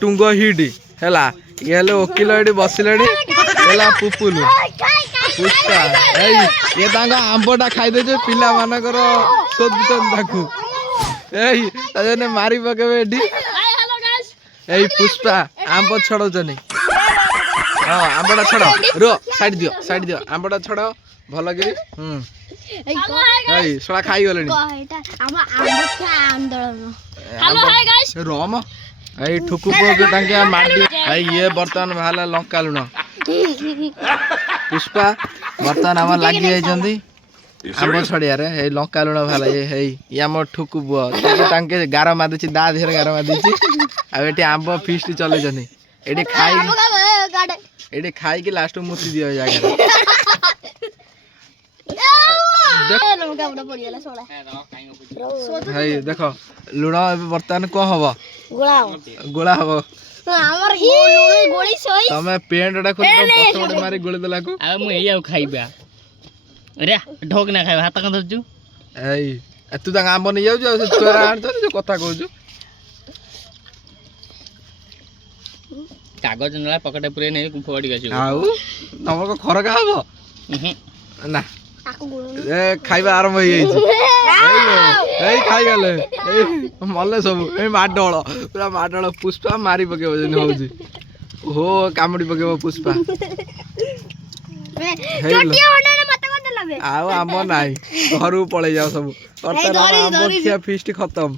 टुंग hit है ये वकिल ये बसिले पुपुलु पुष्पा ये आंबटा खाईदे पिला मानकर शोधुन मारी पकेबे यही पुष्पा आंब छड़ौचनी हाँ आंबटा छड़ रो साइड दियो आंबटा छड़ भल कि शला खाई गले रम ये ठुकु मार ये बर्तमान बाहर लंका लुण पुष्पा बर्तमान आम लगी जाइए आंब छड़िया लंका लुण बाहर ये आम ठुकु पुआ गार मारी दा देह गार मारी आठ आंब फिस्ट चल खाई लास्ट मुति दियो जगह देख लुण बर्तमान कौन हम गोला हम तमें पेंट खोल मारी गोली देला खाइबा अरे ढोक ना खाइबा हाथ धरु तू आंब नहीं जाऊ चोरा आन कथा कहू कागज ना पकेट पूरे नहीं फोड़ी गछ तुम खरका हम ना खाइबा आरंभ हो खाईगले मले सब माडल पूरा माडल पुष्पा मारी पकेब हो कामुड़ी पकेब पुष्पा आम ना घर पलि जाओ सब आंब खिया फिस्ट खत्म।